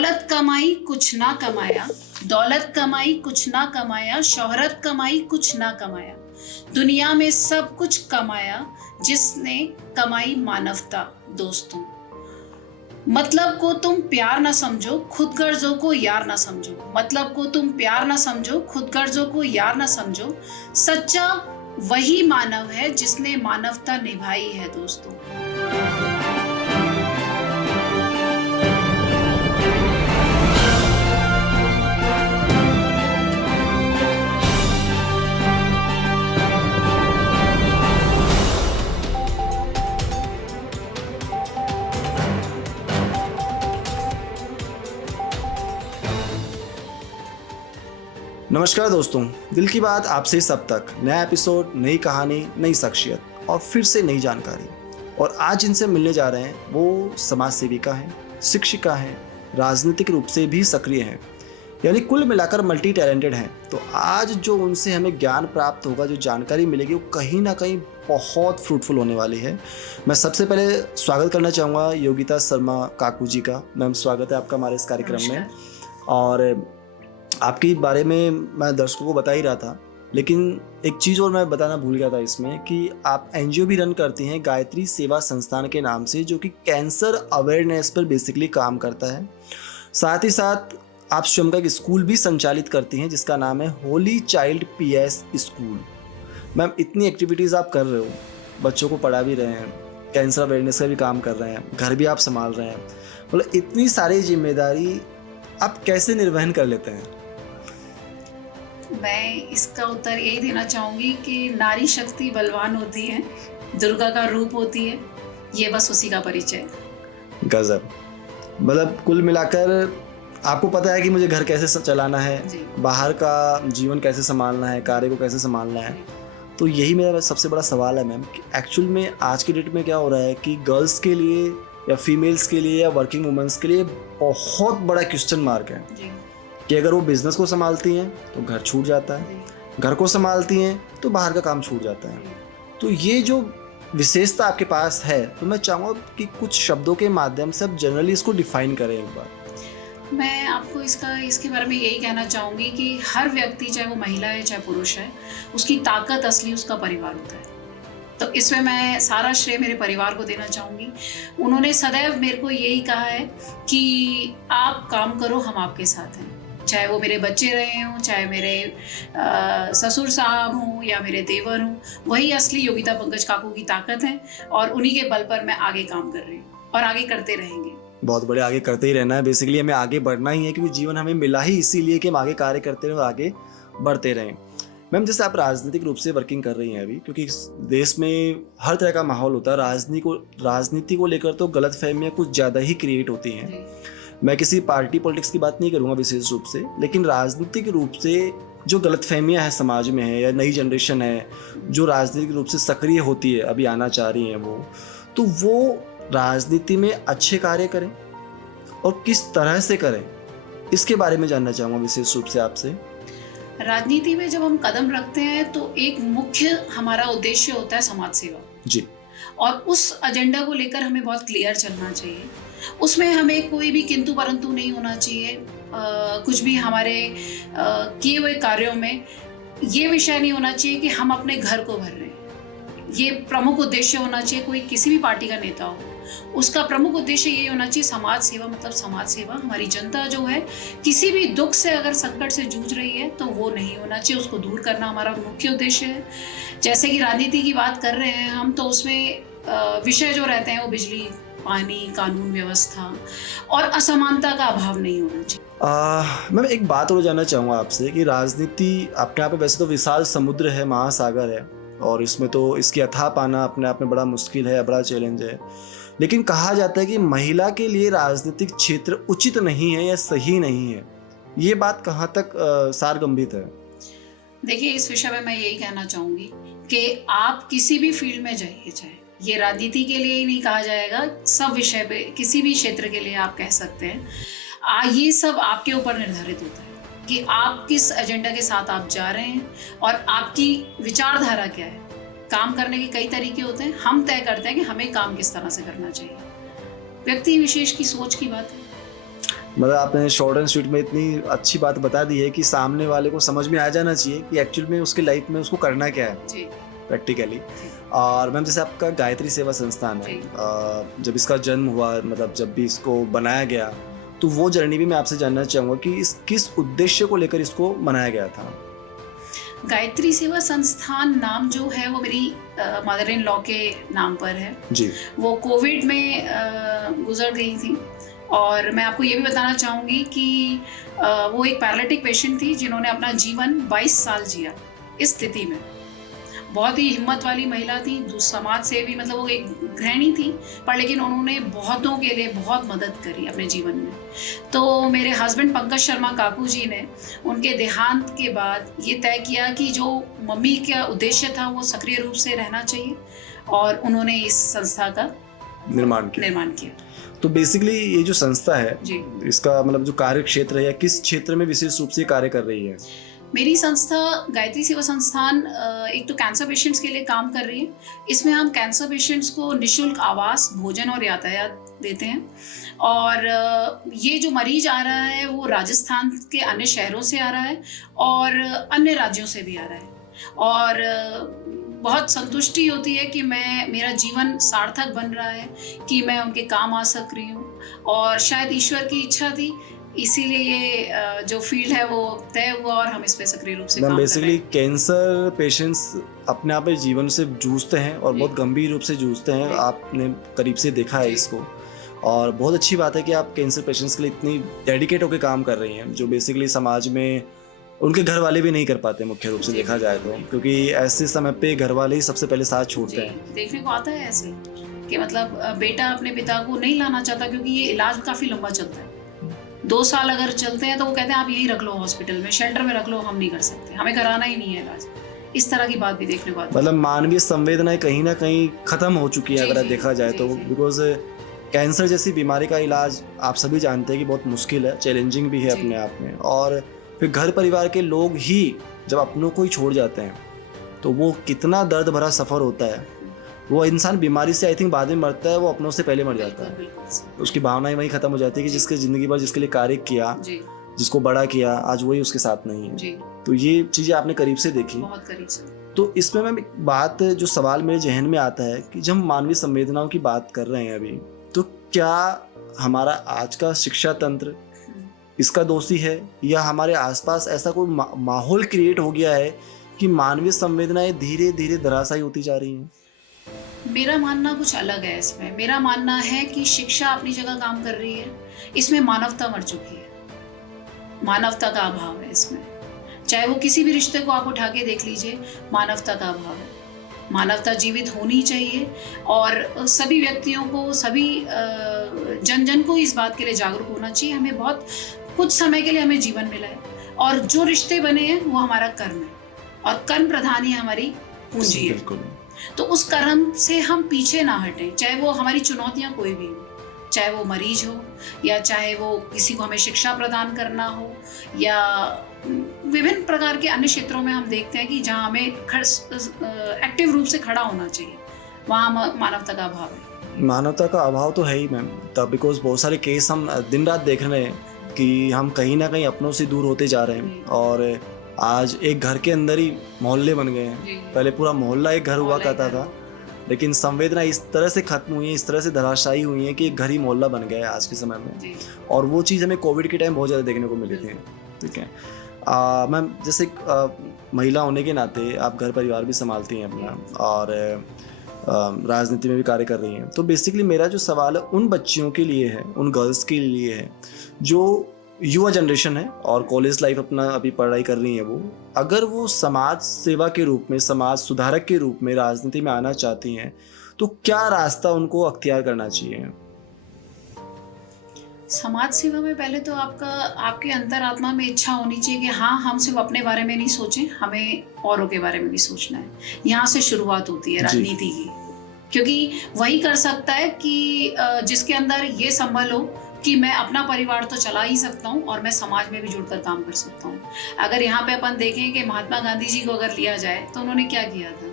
दौलत कमाई कुछ ना कमाया, दौलत कमाई कुछ ना कमाया, शोहरत कमाई कुछ ना कमाया, दुनिया में सब कुछ कमाया जिसने कमाई मानवता। दोस्तों, मतलब को तुम प्यार ना समझो, खुद गर्जों को यार ना समझो। मतलब को तुम प्यार ना समझो, खुद गर्जों को यार ना समझो। सच्चा वही मानव है जिसने मानवता निभाई है। दोस्तों, नमस्कार दोस्तों, दिल की बात आपसे सब तक नया एपिसोड, नई कहानी, नई शख्सियत और फिर से नई जानकारी। और आज जिनसे मिलने जा रहे हैं वो समाज सेविका हैं, शिक्षिका हैं, राजनीतिक रूप से भी सक्रिय हैं, यानी कुल मिलाकर मल्टी टैलेंटेड हैं। तो आज जो उनसे हमें ज्ञान प्राप्त होगा, जो जानकारी मिलेगी, वो कहीं ना कहीं बहुत फ्रूटफुल होने वाली है। मैं सबसे पहले स्वागत करना चाहूँगा योगिता शर्मा काकू जी का। मैम, स्वागत है आपका हमारे इस कार्यक्रम में। और आपके बारे में मैं दर्शकों को बता ही रहा था, लेकिन एक चीज़ और मैं बताना भूल गया था इसमें कि आप एनजीओ भी रन करती हैं गायत्री सेवा संस्थान के नाम से, जो कि कैंसर अवेयरनेस पर बेसिकली काम करता है। साथ ही साथ आप स्वयं का एक स्कूल भी संचालित करती हैं जिसका नाम है Holi child PS school. Ma'am, इतनी एक्टिविटीज़ आप कर रहे हो, बच्चों को पढ़ा भी रहे हैं, कैंसर अवेयरनेस का भी काम कर रहे हैं, घर भी आप संभाल रहे हैं, मतलब इतनी सारी जिम्मेदारी आप कैसे निर्वहन कर लेते हैं? मैं इसका उत्तर यही देना चाहूँगी कि नारी शक्ति बलवान होती है, दुर्गा का रूप होती है, ये बस उसी का परिचय। गजब। मतलब कुल मिलाकर आपको पता है कि मुझे घर कैसे चलाना है, बाहर का जीवन कैसे संभालना है, कार्य को कैसे संभालना है। तो यही मेरा सबसे बड़ा सवाल है मैम कि एक्चुअल में आज की डेट में क्या हो रहा है कि गर्ल्स के लिए या फीमेल्स के लिए या वर्किंग वुमेंस के लिए बहुत बड़ा क्वेश्चन मार्क है कि अगर वो बिजनेस को संभालती हैं तो घर छूट जाता है, घर को संभालती हैं तो बाहर का काम छूट जाता है। तो ये जो विशेषता आपके पास है, तो मैं चाहूँगा कि कुछ शब्दों के माध्यम से आप जनरली इसको डिफाइन करें एक बार। मैं आपको इसके बारे में यही कहना चाहूँगी कि हर व्यक्ति, चाहे वो महिला है चाहे पुरुष है, उसकी ताकत असली उसका परिवार होता है। तो इसमें मैं सारा श्रेय मेरे परिवार को देना चाहूँगी। उन्होंने सदैव मेरे को यही कहा है कि आप काम करो, हम आपके साथ हैं। चाहे वो मेरे बच्चे रहे हों, चाहे मेरे ससुर साहब हों या मेरे देवर हों, वही असली योगिता पंकज काकू की ताकत है और उन्हीं के बल पर मैं आगे काम कर रही हूँ और आगे करते रहेंगे। बहुत बड़े, आगे करते ही रहना है। बेसिकली हमें आगे बढ़ना ही है, क्योंकि जीवन हमें मिला ही इसीलिए कि हम आगे कार्य करते रहें और आगे बढ़ते रहें। मैम, जैसे आप राजनीतिक रूप से वर्किंग कर रही हैं अभी, क्योंकि देश में हर तरह का माहौल होता है, राजनीति को लेकर तो गलतफहमियां कुछ ज़्यादा ही क्रिएट होती हैं। मैं किसी पार्टी पॉलिटिक्स की बात नहीं करूँगा विशेष रूप से, लेकिन राजनीतिक रूप से जो गलतफहमियां हैं समाज में है, या नई जनरेशन है जो राजनीतिक रूप से सक्रिय होती है, अभी आना चाह रही हैं वो राजनीति में अच्छे कार्य करें और किस तरह से करें, इसके बारे में जानना चाहूँगा विशेष रूप से आपसे। राजनीति में जब हम कदम रखते हैं तो एक मुख्य हमारा उद्देश्य होता है समाज सेवा जी, और उस एजेंडा को लेकर हमें बहुत क्लियर चलना चाहिए। उसमें हमें कोई भी किंतु परंतु नहीं होना चाहिए। कुछ भी हमारे किए हुए कार्यों में ये विषय नहीं होना चाहिए कि हम अपने घर को भर रहे हैं। ये प्रमुख उद्देश्य होना चाहिए। कोई किसी भी पार्टी का नेता हो, उसका प्रमुख उद्देश्य ये होना चाहिए समाज सेवा। मतलब समाज सेवा, हमारी जनता जो है किसी भी दुख से, अगर संकट से जूझ रही है तो वो नहीं होना चाहिए, उसको दूर करना हमारा मुख्य उद्देश्य है। जैसे कि राजनीति की बात कर रहे हैं हम, तो उसमें विषय जो रहते हैं वो बिजली, पानी, कानून व्यवस्था और असमानता का अभाव नहीं होना चाहिए। मैं एक बात और जानना चाहूँगा आपसे कि राजनीति अपने आप में वैसे तो विशाल समुद्र है, महासागर है, और इसमें तो इसकी अथाह पाना अपने आप में बड़ा मुश्किल है, बड़ा चैलेंज है। लेकिन कहा जाता है कि महिला के लिए राजनीतिक क्षेत्र उचित नहीं है या सही नहीं है। ये बात कहाँ तक सारगर्भित है? देखिए, इस विषय में मैं यही कहना चाहूँगी कि आप किसी भी फील्ड में जाइए, चाहे ये राजनीति के लिए ही नहीं कहा जाएगा, सब विषय पे, किसी भी क्षेत्र के लिए आप कह सकते हैं। ये सब आपके ऊपर निर्धारित होता है कि आप किस एजेंडा के साथ आप जा रहे हैं और आपकी विचारधारा क्या है। काम करने के कई तरीके होते हैं, हम तय करते हैं कि हमें काम किस तरह से करना चाहिए। व्यक्ति विशेष की सोच की बात है। मतलब आपने शॉर्ट एंड स्वीट में इतनी अच्छी बात बता दी है कि सामने वाले को समझ में आ जाना चाहिए कि एक्चुअल में उसके लाइफ में उसको करना क्या है जी प्रैक्टिकली। जी और मैम जैसे आपका गायत्री सेवा संस्थान है, जी। जब इसका जन्म हुआ, मतलब जब भी इसको बनाया गया, तो वो जर्नी भी मैं आपसे जानना चाहूँगा कि इस किस उद्देश्य को लेकर इसको बनाया गया था। गायत्री सेवा संस्थान नाम जो है वो मेरी मदर इन लॉ के नाम पर है। जी वो कोविड में गुजर गई थी और मैं आपको ये भी बताना चाहूँगी कि वो एक पैरालिटिक पेशेंट थी जिन्होंने अपना जीवन 22 साल जिया इस स्थिति में। बहुत ही हिम्मत वाली महिला थी, समाज सेवी, मतलब वो एक गृहिणी थी, पर लेकिन उन्होंने बहुतों के लिए बहुत मदद करी अपने जीवन में। तो मेरे हस्बैंड पंकज शर्मा काकू जी ने उनके देहांत के बाद ये तय किया कि जो मम्मी का उद्देश्य था वो सक्रिय रूप से रहना चाहिए और उन्होंने इस संस्था का निर्माण किया। तो बेसिकली ये जो संस्था है जी, इसका मतलब जो कार्य क्षेत्र है या किस क्षेत्र में विशेष रूप से कार्य कर रही है? मेरी संस्था गायत्री सेवा संस्थान एक तो कैंसर पेशेंट्स के लिए काम कर रही है। इसमें हम कैंसर पेशेंट्स को निःशुल्क आवास, भोजन और यातायात देते हैं। और ये जो मरीज आ रहा है वो राजस्थान के अन्य शहरों से आ रहा है और अन्य राज्यों से भी आ रहा है। और बहुत संतुष्टि होती है कि मेरा जीवन सार्थक बन रहा है, कि मैं उनके काम आ सक रही हूँ। और शायद ईश्वर की इच्छा थी, इसीलिए ये जो फील्ड है वो तय हुआ और हम इस पे सक्रिय रूप से काम कर रहे बेसिकली हैं। कैंसर पेशेंट्स अपने आप में जीवन से जूझते हैं और जी। बहुत गंभीर रूप से जूझते हैं। जी। आपने करीब से देखा है जी। इसको, और बहुत अच्छी बात है कि आप कैंसर पेशेंट्स के लिए इतनी डेडिकेट होकर काम कर रही हैं, जो बेसिकली समाज में उनके घर वाले भी नहीं कर पाते मुख्य रूप से जी, देखा जाए तो, बिल्कुल। क्योंकि ऐसे समय पे घर वाले ही सबसे पहले साथ छोड़ते जी, हैं। देखने को आता है ऐसे कि मतलब बेटा अपने पिता को नहीं लाना चाहता क्योंकि ये इलाज काफी लंबा चलता है। 2 साल अगर चलते हैं तो वो कहते हैं आप यही रख लो, हॉस्पिटल में, शेल्टर में रख लो, हम नहीं कर सकते, हमें कराना ही नहीं है इलाज। इस तरह की बात भी देखने को आती है। मतलब मानवीय संवेदनाएं कहीं ना कहीं खत्म हो चुकी है जी, अगर जी, देखा जाए जी, तो, जी। बिकॉज कैंसर जैसी बीमारी का इलाज आप सभी जानते हैं कि बहुत मुश्किल है, चैलेंजिंग भी है जी। अपने आप में। और फिर घर परिवार के लोग ही जब अपनों को ही छोड़ जाते हैं तो वो कितना दर्द भरा सफ़र होता है। वो इंसान बीमारी से आई थिंक बाद में मरता है, वो अपनों से पहले मर जाता बिल्कुल, है। बिल्कुल। उसकी भावनाएं वहीं खत्म हो जाती है कि जी। जिसके ज़िंदगी भर जिसके लिए कार्य किया, जी, जिसको बड़ा किया, आज वही उसके साथ नहीं है। जी, तो ये चीज़ें आपने करीब से देखी। बहुत करीब से। तो इसमें मैम एक बात जो सवाल मेरे जहन में आता है कि जब हम मानवीय संवेदनाओं की बात कर रहे हैं अभी, तो क्या हमारा आज का शिक्षा तंत्र इसका दोषी है, या हमारे आसपास ऐसा कोई माहौल क्रिएट हो गया है कि मानवीय संवेदनाएं धीरे धीरे धराशायी होती जा रही हैं? मेरा मानना कुछ अलग है इसमें। मेरा मानना है कि शिक्षा अपनी जगह काम कर रही है, इसमें मानवता मर चुकी है। मानवता का अभाव है इसमें। चाहे वो किसी भी रिश्ते को आप उठा के देख लीजिए, मानवता का अभाव है। मानवता जीवित होनी चाहिए और सभी व्यक्तियों को, सभी जन जन को इस बात के लिए जागरूक होना चाहिए। हमें बहुत कुछ समय के लिए हमें जीवन मिला है और जो रिश्ते बने हैं वो हमारा कर्म है और कर्म प्रधान ही हमारी पूंजी है। बिल्कुल। तो उस कर्म से हम पीछे ना हटें, चाहे वो हमारी चुनौतियां कोई भी हो, चाहे वो मरीज हो या चाहे वो किसी को हमें शिक्षा प्रदान करना हो, या विभिन्न प्रकार के अन्य क्षेत्रों में हम देखते हैं कि जहाँ हमें एक्टिव रूप से खड़ा होना चाहिए, वहाँ मानवता का अभाव है। मानवता का अभाव तो है ही मैम, तब बिकॉज बहुत सारे केस हम दिन रात देख रहे हैं कि हम कहीं ना कहीं अपनों से दूर होते जा रहे हैं। और आज एक घर के अंदर ही मोहल्ले बन गए हैं। पहले पूरा मोहल्ला एक घर हुआ करता था, लेकिन संवेदना इस तरह से खत्म हुई है, इस तरह से धराशायी हुई है कि एक घर ही मोहल्ला बन गया है आज के समय में। और वो चीज़ हमें कोविड के टाइम बहुत ज़्यादा देखने को मिली थी। ठीक है मैम, जैसे महिला होने के नाते आप घर परिवार भी संभालती हैं अपना और राजनीति में भी कार्य कर रही हैं, तो बेसिकली मेरा जो सवाल है उन बच्चियों के लिए है, उन गर्ल्स के लिए है जो युवा जनरेशन है और कॉलेज लाइफ अपना अभी पढ़ाई कर रही है। वो अगर वो समाज सेवा के रूप में, समाज सुधारक के रूप में राजनीति में आना चाहती हैं, तो क्या रास्ता उनको अख्तियार करना चाहिए? समाज सेवा में पहले तो आपके अंतरात्मा में इच्छा होनी चाहिए कि हाँ, हम सिर्फ अपने बारे में नहीं सोचें, हमें औरों के बारे में भी सोचना है। यहाँ से शुरुआत होती है राजनीति की, क्योंकि वही कर सकता है कि जिसके अंदर ये संबल हो कि मैं अपना परिवार तो चला ही सकता हूँ और मैं समाज में भी जुड़कर काम कर सकता हूँ। अगर यहाँ पे अपन देखें कि महात्मा गांधी जी को अगर लिया जाए तो उन्होंने क्या किया था?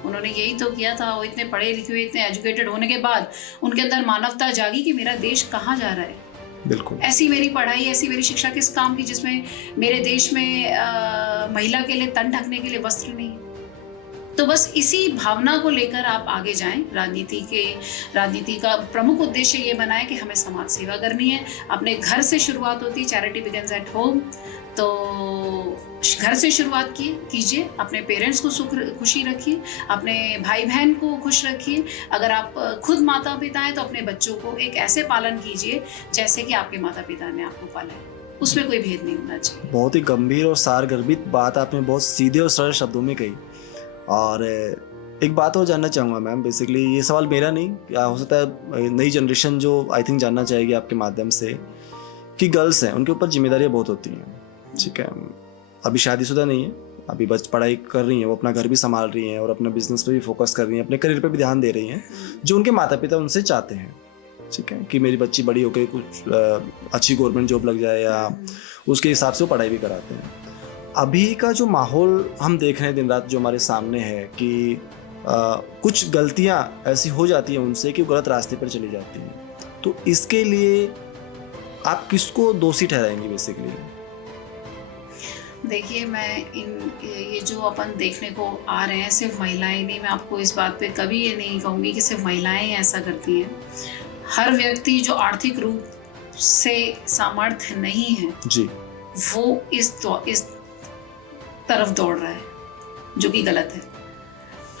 उन्होंने यही तो किया था। वो इतने पढ़े लिखे हुए, इतने एजुकेटेड होने के बाद उनके अंदर मानवता जागी कि मेरा देश कहाँ जा रहा है, बिल्कुल। ऐसी मेरी पढ़ाई, ऐसी मेरी शिक्षा किस काम की जिसमें मेरे देश में महिला के लिए तन ढकने के लिए वस्त्र नहीं है। तो बस इसी भावना को लेकर आप आगे जाएं। राजनीति का प्रमुख उद्देश्य ये बना है कि हमें समाज सेवा करनी है। अपने घर से शुरुआत होती है, चैरिटी बिगिंस एट होम। तो घर से शुरुआत कीजिए, अपने पेरेंट्स को खुशी रखिए, अपने भाई बहन को खुश रखिए। अगर आप खुद माता पिता हैं तो अपने बच्चों को एक ऐसे पालन कीजिए जैसे कि आपके माता पिता ने आपको पाला है। उसमें कोई भेद नहीं होना चाहिए। बहुत ही गंभीर और सारगर्भित बात आपने बहुत सीधे और सरल शब्दों में कही। और एक बात और जानना चाहूँगा मैम, बेसिकली ये सवाल मेरा नहीं, या हो सकता है नई जनरेशन जो आई थिंक जानना चाहेगी आपके माध्यम से, कि गर्ल्स हैं उनके ऊपर जिम्मेदारियाँ बहुत होती हैं, ठीक है। अभी शादीशुदा नहीं है, अभी बस पढ़ाई कर रही हैं, वो अपना घर भी संभाल रही हैं और अपना बिजनेस पे भी फोकस कर रही हैं, अपने करियर पे भी ध्यान दे रही हैं, जो उनके माता पिता उनसे चाहते हैं, ठीक है, कि मेरी बच्ची बड़ी होकर कुछ अच्छी गवर्नमेंट जॉब लग जाए, या उसके हिसाब से वो पढ़ाई भी कराते हैं। अभी का जो माहौल हम देख रहे हैं दिन रात जो हमारे सामने है, कि कुछ गलतियां ऐसी हो जाती हैं उनसे कि वो गलत रास्ते पर चली जाती हैं, तो इसके लिए आप किसको दोषी ठहराएंगे बेसिकली? देखिए, ये जो अपन देखने को आ रहे हैं, सिर्फ महिलाएं नहीं, मैं आपको इस बात पे कभी ये नहीं कहूँगी कि सिर्फ महिलाएं ऐसा करती हैं। हर व्यक्ति जो आर्थिक रूप से सामर्थ्य नहीं है जी, वो इस तरफ दौड़ रहा है, जो कि गलत है।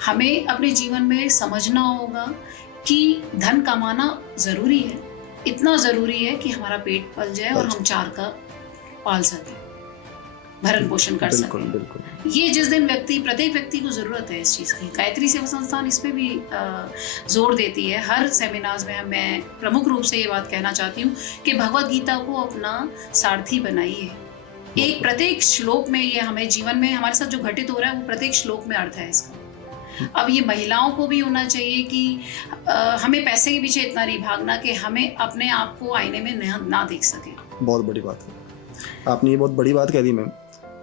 हमें अपने जीवन में समझना होगा कि धन कमाना ज़रूरी है, इतना ज़रूरी है कि हमारा पेट पल जाए और हम चार का पाल सकें, भरण पोषण कर सकें। बिल्कुल। ये जिस दिन प्रत्येक व्यक्ति को ज़रूरत है इस चीज़ की। गायत्री सेवा संस्थान इस पे भी जोर देती है। हर सेमिनार्स में मैं प्रमुख रूप से ये बात कहना चाहती हूँ कि भगवद गीता को अपना सारथी बनाइए। एक प्रत्येक श्लोक में ये हमें जीवन में हमारे साथ जो घटित हो रहा है वो प्रत्येक श्लोक में अर्थ है इसका। अब ये महिलाओं को भी होना चाहिए कि हमें पैसे के पीछे इतना नहीं भागना कि हमें अपने आप को आईने में ना देख सके। बहुत बड़ी बात है, आपने ये बहुत बड़ी बात कह दी मैम,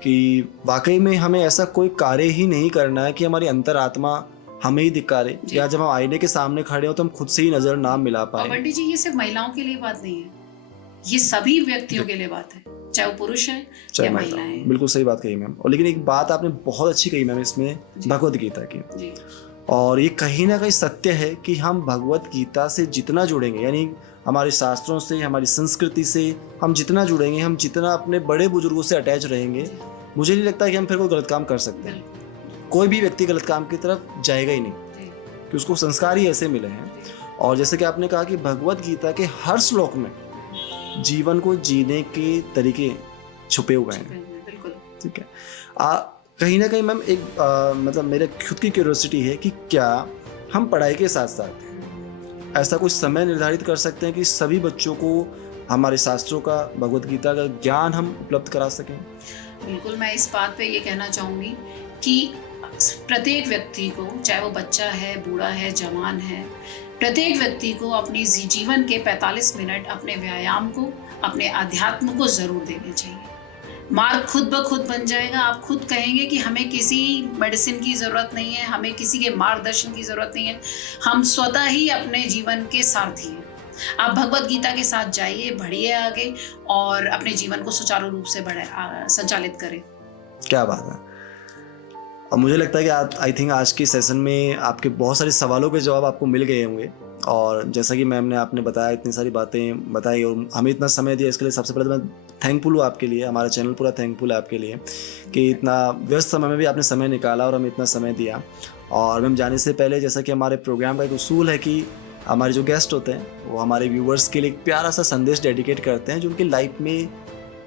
कि वाकई में हमें ऐसा कोई कार्य ही नहीं करना है कि हमारी अंतरात्मा हमें ही दिखाए, या जब हम आईने के सामने खड़े हो तो हम खुद से ही नजर ना मिला पाए। बंटी जी, ये सिर्फ महिलाओं के लिए बात नहीं है, ये सभी व्यक्तियों के लिए बात है, चाहे वो पुरुष है या महिला है। बिल्कुल सही बात कही मैम। और लेकिन एक बात आपने बहुत अच्छी कही मैम इसमें भगवद गीता की जी। और ये कहीं ना कहीं सत्य है कि हम भगवद गीता से जितना जुड़ेंगे, यानी हमारे शास्त्रों से, हमारी संस्कृति से हम जितना जुड़ेंगे, हम जितना अपने बड़े बुजुर्गों से अटैच रहेंगे, मुझे नहीं लगता कि हम फिर कोई गलत काम कर सकते हैं। कोई भी व्यक्ति गलत काम की तरफ जाएगा ही नहीं, कि उसको संस्कार ही ऐसे मिले हैं। और जैसे कि आपने कहा कि भगवद गीता के हर श्लोक में जीवन को जीने के तरीके छुपे हुए हैं, ठीक है। कहीं ना कहीं मैम एक मतलब मेरे खुद की क्यूरियोसिटी है कि क्या हम पढ़ाई के साथ साथ ऐसा कुछ समय निर्धारित कर सकते हैं कि सभी बच्चों को हमारे शास्त्रों का, भगवद गीता का ज्ञान हम उपलब्ध करा सकें? बिल्कुल, मैं इस बात पे ये कहना चाहूँगी कि प्रत्येक व्यक्ति को, चाहे वो बच्चा है, बूढ़ा है, जवान है, प्रत्येक व्यक्ति को अपनी जीवन के 45 मिनट अपने व्यायाम को, अपने अध्यात्म को ज़रूर देने चाहिए। मार्ग खुद ब खुद बन जाएगा। आप खुद कहेंगे कि हमें किसी मेडिसिन की ज़रूरत नहीं है, हमें किसी के मार्गदर्शन की ज़रूरत नहीं है, हम स्वतः ही अपने जीवन के सारथी हैं। आप भगवद गीता के साथ जाइए, बढ़िए आगे और अपने जीवन को सुचारू रूप से संचालित करें। क्या बात है। और मुझे लगता है कि आई थिंक आज के सेशन में आपके बहुत सारे सवालों के जवाब आपको मिल गए होंगे। और जैसा कि मैम ने आपने बताया, इतनी सारी बातें बताई और हमें इतना समय दिया, इसके लिए सबसे पहले तो मैं थैंकफुल हूँ आपके लिए। हमारा चैनल पूरा थैंकफुल है आपके लिए कि इतना व्यस्त समय में भी आपने समय निकाला और हमें इतना समय दिया। और मैम जाने से पहले, जैसा कि हमारे प्रोग्राम का एक उसूल है कि हमारे जो गेस्ट होते हैं वो हमारे व्यूवर्स के लिए एक प्यारा सा संदेश डेडिकेट करते हैं जो उनकी लाइफ में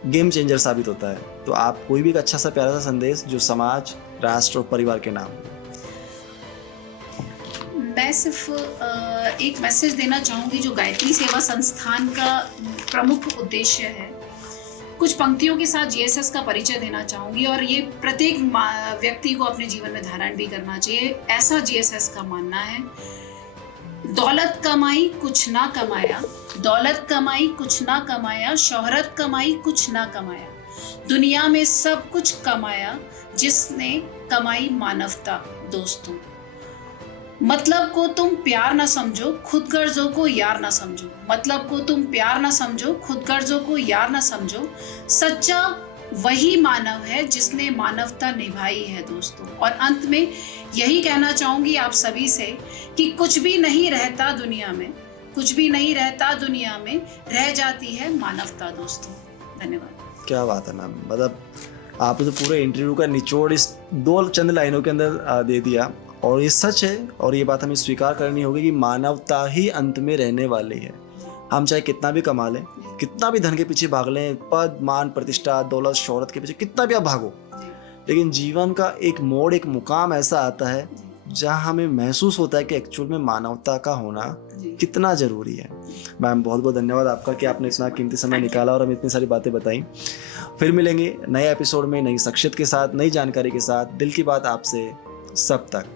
गेम चेंजर साबित होता है। तो आप कोई भी एक अच्छा सा प्यारा सा संदेश जो समाज, राष्ट्र और परिवार के नाम। मैं सिर्फ एक मैसेज देना चाहूँगी जो गायत्री सेवा संस्थान का प्रमुख उद्देश्य है। कुछ पंक्तियों के साथ जीएसएस का परिचय देना चाहूँगी और ये प्रत्येक व्यक्ति को अपने जीवन में धारण भी करना चाहिए। ऐसा जीएसएस का मानना है, दौलत कमाई कुछ ना कमाया, दौलत कमाई कुछ ना कमाया, शोहरत कमाई कुछ ना कमाया, दुनिया में सब कुछ कमाया जिसने कमाई मानवता। दोस्तों, मतलब को तुम प्यार ना समझो, खुद गर्जों को यार ना समझो। मतलब को तुम प्यार ना समझो, खुद गर्जों को यार ना समझो। सच्चा वही मानव है जिसने मानवता निभाई है दोस्तों। और अंत में यही कहना चाहूंगी आप सभी से कि कुछ भी नहीं रहता दुनिया में, कुछ भी नहीं रहता दुनिया में, रह जाती है मानवता दोस्तों। धन्यवाद। क्या बात है मैम, मतलब आपने तो पूरे इंटरव्यू का निचोड़ इस दो चंद लाइनों के अंदर दे दिया। और ये सच है, और ये बात हमें स्वीकार करनी होगी कि मानवता ही अंत में रहने वाली है। हम चाहे कितना भी कमा लें, कितना भी धन के पीछे भाग लें, पद मान प्रतिष्ठा दौलत शोहरत के पीछे कितना भी आप भागो, लेकिन जीवन का एक मोड़, एक मुकाम ऐसा आता है जहाँ हमें महसूस होता है कि एक्चुअल में मानवता का होना कितना ज़रूरी है। मैम बहुत बहुत धन्यवाद आपका कि आपने इतना कीमती समय निकाला और हमें इतनी सारी बातें बताई। फिर मिलेंगे नए एपिसोड में नई शख्सियत के साथ, नई जानकारी के साथ। दिल की बात आपसे सब तक।